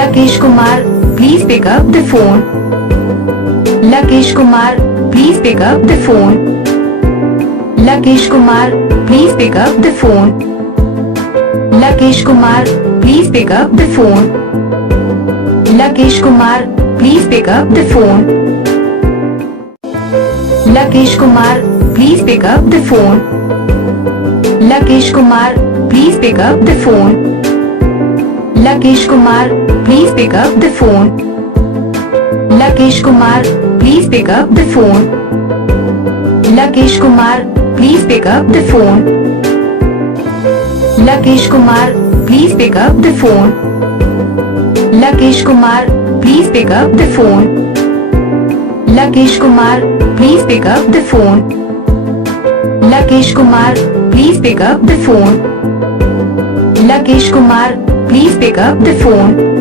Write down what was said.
Lakesh Kumar, please pick up the phone. Lakesh Kumar, please pick up the phone. Lakesh Kumar, please pick up the phone. Lakesh Kumar, please pick up the phone. Lakesh Kumar, please pick up the phone. Lakesh Kumar, please pick up the phone. Lakesh Kumar, please pick up the phone. Lakesh Kumar, please pick up the phone. Lakesh Kumar, please pick up the phone. Lakesh Kumar, please pick up the phone. Lakesh Kumar, please pick up the phone. Lakesh Kumar, please pick up the phone. Lakesh Kumar, please pick up the phone. Lakesh Kumar, please pick up the phone. Lakesh Kumar, please pick up the phone.